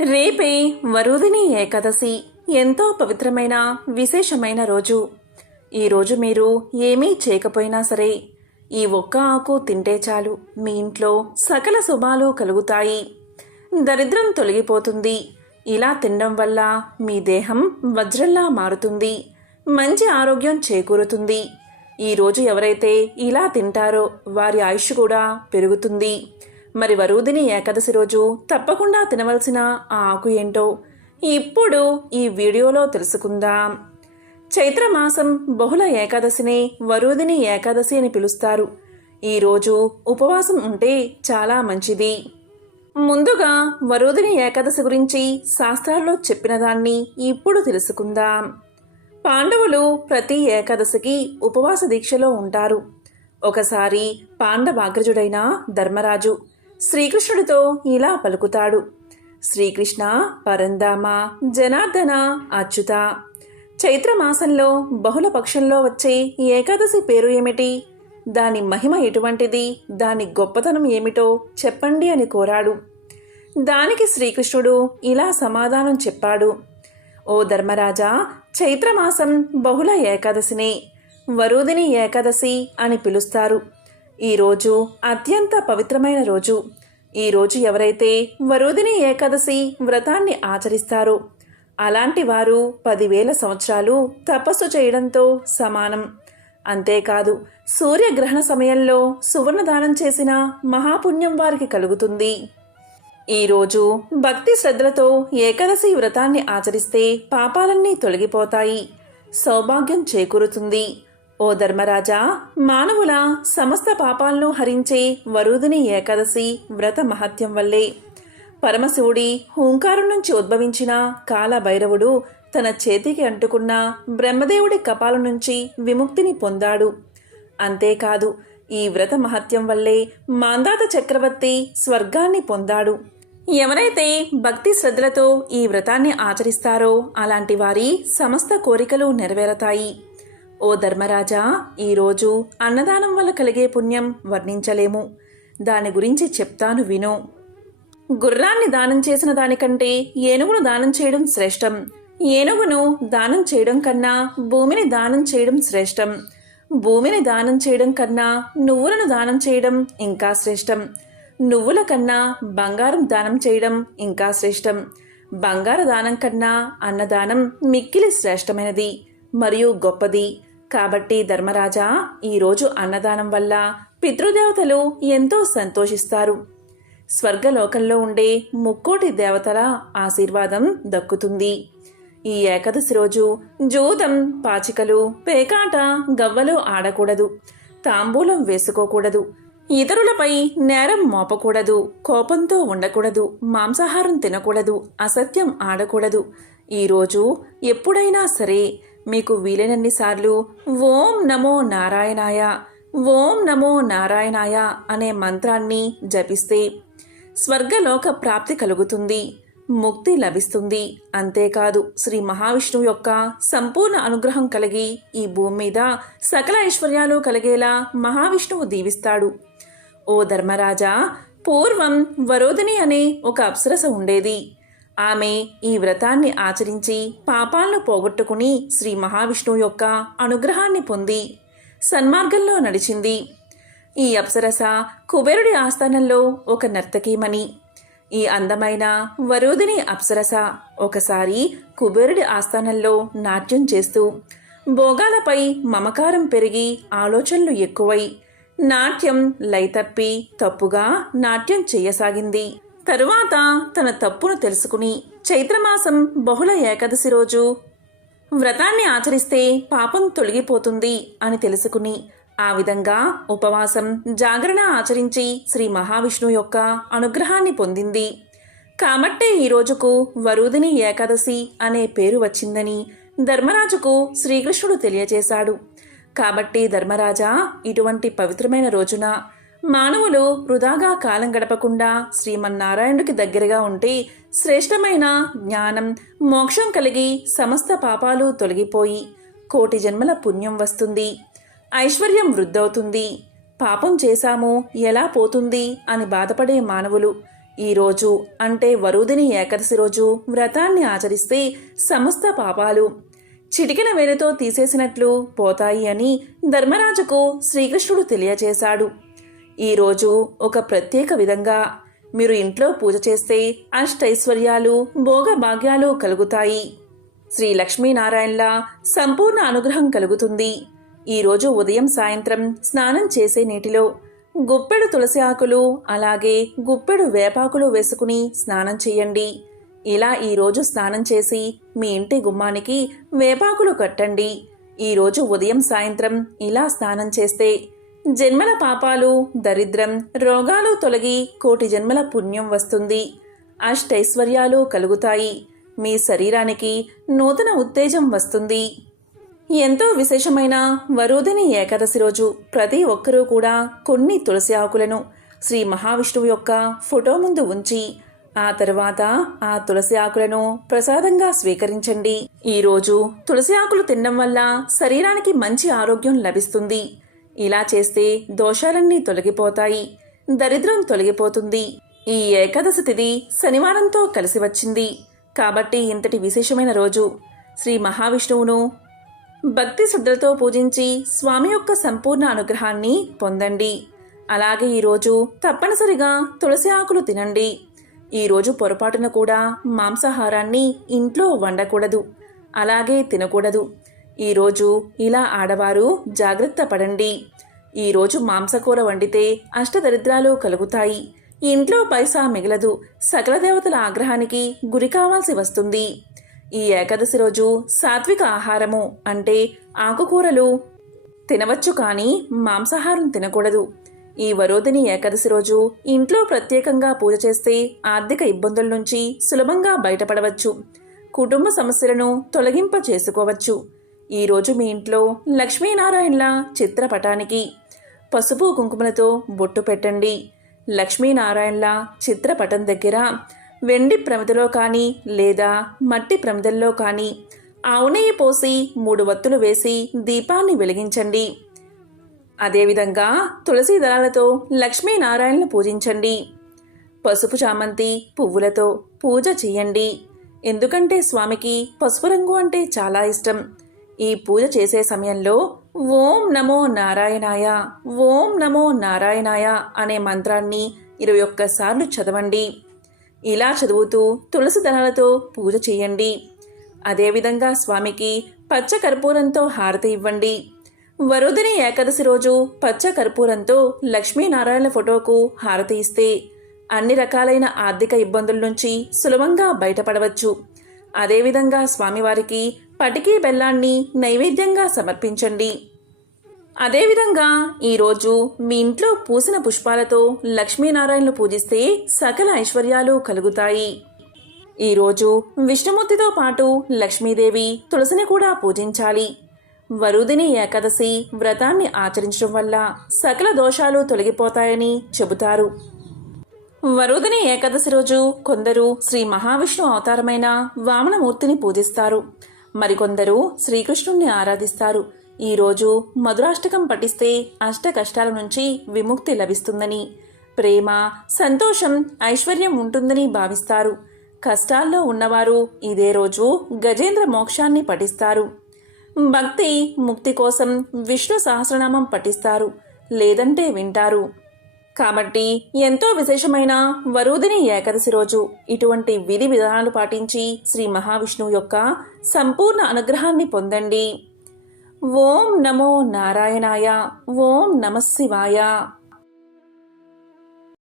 రేపే వరుదిని ఏకాదశి. ఎంతో పవిత్రమైన విశేషమైన రోజు. ఈ రోజు మీరు ఏమీ చేయకపోయినా సరే ఈ ఒక్క ఆకు తింటే చాలు. మీ ఇంట్లో సకల శుభాలు కలుగుతాయి. దరిద్రం తొలగిపోతుంది. ఇలా తినడం వల్ల మీ దేహం వజ్రంలా మారుతుంది. మంచి ఆరోగ్యం చేకూరుతుంది. ఈ రోజు ఎవరైతే ఇలా తింటారో వారి ఆయుష్ కూడా పెరుగుతుంది. మరి వరుదిని ఏకాదశి రోజు తప్పకుండా తినవలసిన ఆ ఆకు ఏంటో ఇప్పుడు ఈ వీడియోలో తెలుసుకుందాం. చైత్రమాసం బహుళ ఏకాదశిని వరుదిని ఏకాదశి అని పిలుస్తారు. ఈరోజు ఉపవాసం ఉంటే చాలా మంచిది. ముందుగా వరుదిని ఏకాదశి గురించి శాస్త్రాల్లో చెప్పిన దాన్ని ఇప్పుడు తెలుసుకుందాం. పాండవులు ప్రతి ఏకాదశికి ఉపవాస దీక్షలో ఉంటారు. ఒకసారి పాండవాగ్రజుడైన ధర్మరాజు శ్రీకృష్ణుడితో ఇలా పలుకుతాడు. శ్రీకృష్ణ పరందామ జనార్దన అచ్యుత. చైత్రమాసంలో బహుళ పక్షంలో వచ్చే ఏకాదశి పేరు ఏమిటి? దాని మహిమ ఎటువంటిది? దాని గొప్పతనం ఏమిటో చెప్పండి అని కోరాడు. దానికి శ్రీకృష్ణుడు ఇలా సమాధానం చెప్పాడు. ఓ ధర్మరాజా చైత్రమాసం బహుళ ఏకాదశిని వరుదిని ఏకాదశి అని పిలుస్తారు. ఈరోజు అత్యంత పవిత్రమైన రోజు. ఈరోజు ఎవరైతే వరుదిని ఏకాదశి వ్రతాన్ని ఆచరిస్తారో అలాంటి వారు పదివేల సంవత్సరాలు తపస్సు చేయడంతో సమానం. అంతేకాదు సూర్యగ్రహణ సమయంలో సువర్ణదానం చేసిన మహాపుణ్యం వారికి కలుగుతుంది. ఈరోజు భక్తి శ్రద్ధలతో ఏకాదశి వ్రతాన్ని ఆచరిస్తే పాపాలన్నీ తొలగిపోతాయి. సౌభాగ్యం చేకూరుతుంది. ఓ ధర్మరాజా మానవుల సమస్త పాపాలను హరించే వరుదిని ఏకాదశి వ్రత మహత్యం వల్లే. పరమశివుడి హూంకారం నుంచి ఉద్భవించిన కాలభైరవుడు తన చేతికి అంటుకున్న బ్రహ్మదేవుడి కపాలం నుంచి విముక్తిని పొందాడు. అంతేకాదు ఈ వ్రత మహత్యం వల్లే మాందాత చక్రవర్తి స్వర్గాన్ని పొందాడు. ఎవరైతే భక్తి శ్రద్ధలతో ఈ వ్రతాన్ని ఆచరిస్తారో అలాంటి వారి సమస్త కోరికలు నెరవేరతాయి. ఓ ధర్మరాజా ఈరోజు అన్నదానం వల్ల కలిగే పుణ్యం వర్ణించలేము. దాని గురించి చెప్తాను విను. గుర్రాన్ని దానం చేసిన దానికంటే ఏనుగును దానం చేయడం శ్రేష్టం. ఏనుగును దానం చేయడం కన్నా భూమిని దానం చేయడం శ్రేష్టం. భూమిని దానం చేయడం కన్నా నువ్వులను దానం చేయడం ఇంకా శ్రేష్టం. నువ్వుల కన్నా బంగారం దానం చేయడం ఇంకా శ్రేష్టం. బంగార దానం కన్నా అన్నదానం మిక్కిలి శ్రేష్టమైనది మరియు గొప్పది. కాబట్టి ధర్మరాజా ఈరోజు అన్నదానం వల్ల పితృదేవతలు ఎంతో సంతోషిస్తారు. స్వర్గలోకంలో ఉండే ముక్కోటి దేవతల ఆశీర్వాదం దక్కుతుంది. ఈ ఏకాదశి రోజు జూదం పాచికలు పేకాట గవ్వలు ఆడకూడదు. తాంబూలం వేసుకోకూడదు. ఇతరులపై నేరం మోపకూడదు. కోపంతో ఉండకూడదు. మాంసాహారం తినకూడదు. అసత్యం ఆడకూడదు. ఈరోజు ఎప్పుడైనా సరే మీకు వీలైనన్నిసార్లు ఓం నమో నారాయణాయ ఓం నమో నారాయణాయ అనే మంత్రాన్ని జపిస్తే స్వర్గలోక ప్రాప్తి కలుగుతుంది ముక్తి లభిస్తుంది. అంతేకాదు శ్రీ మహావిష్ణువు యొక్క సంపూర్ణ అనుగ్రహం కలిగి ఈ భూమి మీద సకల ఐశ్వర్యాలు కలిగేలా మహావిష్ణువు దీవిస్తాడు. ఓ ధర్మరాజా పూర్వం వరోధిని అనే ఒక అప్సరస ఉండేది. ఆమె ఈ వ్రతాన్ని ఆచరించి పాపాలను పోగొట్టుకుని శ్రీ మహావిష్ణువు యొక్క అనుగ్రహాన్ని పొంది సన్మార్గంలో నడిచింది. ఈ అప్సరస కుబేరుడి ఆస్థానంలో ఒక నర్తకీమణి. ఈ అందమైన వరోధిని అప్సరస ఒకసారి కుబేరుడి ఆస్థానంలో నాట్యం చేస్తూ భోగాలపై మమకారం పెరిగి ఆలోచనలు ఎక్కువై నాట్యం లైతప్పి తప్పుగా నాట్యం చేయసాగింది. తరువాత తన తప్పును తెలుసుకుని చైత్రమాసం బహుళ ఏకాదశి రోజు వ్రతాన్ని ఆచరిస్తే పాపం తొలగిపోతుంది అని తెలుసుకుని ఆ విధంగా ఉపవాసం జాగరణ ఆచరించి శ్రీ మహావిష్ణువు యొక్క అనుగ్రహాన్ని పొందింది. కాబట్టే ఈ రోజుకు వరుదిని ఏకాదశి అనే పేరు వచ్చిందని ధర్మరాజుకు శ్రీకృష్ణుడు తెలియజేశాడు. కాబట్టి ధర్మరాజా ఇటువంటి పవిత్రమైన రోజున మానవులు వృధాగా కాలం గడపకుండా శ్రీమన్నారాయణుడికి దగ్గరగా ఉంటే శ్రేష్టమైన జ్ఞానం మోక్షం కలిగి సమస్త పాపాలు తొలగిపోయి కోటి జన్మల పుణ్యం వస్తుంది. ఐశ్వర్యం వృద్ధవుతుంది. పాపం చేశాము ఎలా పోతుంది అని బాధపడే మానవులు. ఈరోజు అంటే వరుదిని ఏకాదశి రోజు వ్రతాన్ని ఆచరిస్తే సమస్త పాపాలు చిటికిన వేలుతో తీసేసినట్లు పోతాయి అని ధర్మరాజుకు శ్రీకృష్ణుడు తెలియచేశాడు. ఈరోజు ఒక ప్రత్యేక విధంగా మీరు ఇంట్లో పూజ చేస్తే అష్టైశ్వర్యాలు భోగభాగ్యాలు కలుగుతాయి. శ్రీ లక్ష్మీనారాయణల సంపూర్ణ అనుగ్రహం కలుగుతుంది. ఈరోజు ఉదయం సాయంత్రం స్నానం చేసే నీటిలో గుప్పెడు తులసి ఆకులు అలాగే గుప్పెడు వేపాకులు వేసుకుని స్నానం చేయండి. ఇలా ఈరోజు స్నానం చేసి మీ ఇంటి గుమ్మానికి వేపాకులు కట్టండి. ఈరోజు ఉదయం సాయంత్రం ఇలా స్నానం చేస్తే జన్మల పాపాలు దరిద్రం రోగాలు తొలగి కోటి జన్మల పుణ్యం వస్తుంది. అష్టైశ్వర్యాలు కలుగుతాయి. మీ శరీరానికి నూతన ఉత్తేజం వస్తుంది. ఎంతో విశేషమైన వరుదిని ఏకాదశి రోజు ప్రతి ఒక్కరూ కూడా కొన్ని తులసి ఆకులను శ్రీ మహావిష్ణువు యొక్క ఫోటో ముందు ఉంచి ఆ తర్వాత ఆ తులసి ఆకులను ప్రసాదంగా స్వీకరించండి. ఈరోజు తులసి ఆకులు తినడం వల్ల శరీరానికి మంచి ఆరోగ్యం లభిస్తుంది. ఇలా చేస్తే దోషాలన్నీ తొలగిపోతాయి. దరిద్రం తొలగిపోతుంది. ఈ ఏకాదశి తిథి శనివారంతో కలిసి వచ్చింది. కాబట్టి ఇంతటి విశేషమైన రోజు. శ్రీ మహావిష్ణువును భక్తి శ్రద్ధలతో పూజించి స్వామి యొక్క సంపూర్ణ అనుగ్రహాన్ని పొందండి. అలాగే ఈరోజు తప్పనిసరిగా తులసి ఆకులు తినండి. ఈరోజు పొరపాటున కూడా మాంసాహారాన్ని ఇంట్లో వండకూడదు. అలాగే తినకూడదు. ఈరోజు ఇలా ఆడవారు జాగ్రత్త పడండి. ఈరోజు మాంసకూర వండితే అష్టదరిద్రాలు కలుగుతాయి. ఇంట్లో పైసా మిగలదు. సకల దేవతల ఆగ్రహానికి గురి కావాల్సి వస్తుంది. ఈ ఏకాదశి రోజు సాత్విక ఆహారము అంటే ఆకుకూరలు తినవచ్చు కానీ మాంసాహారం తినకూడదు. ఈ వరోధిని ఏకాదశి రోజు ఇంట్లో ప్రత్యేకంగా పూజ చేస్తే ఆర్థిక ఇబ్బందుల నుంచి సులభంగా బయటపడవచ్చు. కుటుంబ సమస్యలను తొలగింప చేసుకోవచ్చు ఈరోజు మీ ఇంట్లో లక్ష్మీనారాయణల చిత్రపటానికి పసుపు కుంకుమలతో బొట్టు పెట్టండి. లక్ష్మీనారాయణల చిత్రపటం దగ్గర వెండి ప్రమిదలో కానీ లేదా మట్టి ప్రమిదల్లో కానీ ఆవునెయ్యి పోసి మూడు వత్తులు వేసి దీపాన్ని వెలిగించండి. అదేవిధంగా తులసి దళాలతో లక్ష్మీనారాయణను పూజించండి. పసుపు చామంతి పువ్వులతో పూజ చేయండి. ఎందుకంటే స్వామికి పసుపు రంగు అంటే చాలా ఇష్టం. ఈ పూజ చేసే సమయంలో ఓం నమో నారాయణాయ ఓం నమో నారాయణాయ అనే మంత్రాన్ని ఇరవై ఒక్కసార్లు చదవండి. ఇలా చదువుతూ తులసి దళాలతో పూజ చేయండి. అదేవిధంగా స్వామికి పచ్చ కర్పూరంతో హారతి ఇవ్వండి. వరుదిని ఏకాదశి రోజు పచ్చ కర్పూరంతో లక్ష్మీనారాయణ ఫోటోకు హారతి ఇస్తే అన్ని రకాలైన ఆర్థిక ఇబ్బందుల నుంచి సులభంగా బయటపడవచ్చు. అదేవిధంగా స్వామివారికి పటికీ బెల్లాన్ని నైవేద్యంగా సమర్పించండి. అదేవిధంగా ఈరోజు మీ ఇంట్లో పూసిన పుష్పాలతో లక్ష్మీనారాయణలు పూజిస్తే సకల ఐశ్వర్యాలు కలుగుతాయి. ఈరోజు విష్ణుమూర్తితో పాటు లక్ష్మీదేవి తులసిని కూడా పూజించాలి. వరుదిని ఏకాదశి వ్రతాన్ని ఆచరించడం వల్ల సకల దోషాలు తొలగిపోతాయని చెబుతారు. వరుదిని ఏకాదశి రోజు కొందరు శ్రీ మహావిష్ణు అవతారమైన వామనమూర్తిని పూజిస్తారు. మరికొందరు శ్రీకృష్ణుణ్ణి ఆరాధిస్తారు. ఈరోజు మధురాష్టకం పఠిస్తే అష్ట కష్టాల నుంచి విముక్తి లభిస్తుందని ప్రేమ సంతోషం ఐశ్వర్యం ఉంటుందని భావిస్తారు. కష్టాల్లో ఉన్నవారు ఇదే రోజు గజేంద్ర మోక్షాన్ని పఠిస్తారు. భక్తి ముక్తి కోసం విష్ణు సహస్రనామం పఠిస్తారు. లేదంటే వింటారు. కాబట్టి ఎంతో విశేషమైన వరుదిని ఏకాదశి రోజు ఇటువంటి విధి విధానాలు పాటించి శ్రీ మహావిష్ణువు యొక్క సంపూర్ణ అనుగ్రహాన్ని పొందండి. ఓం నమో నారాయణాయ ఓం నమశివాయ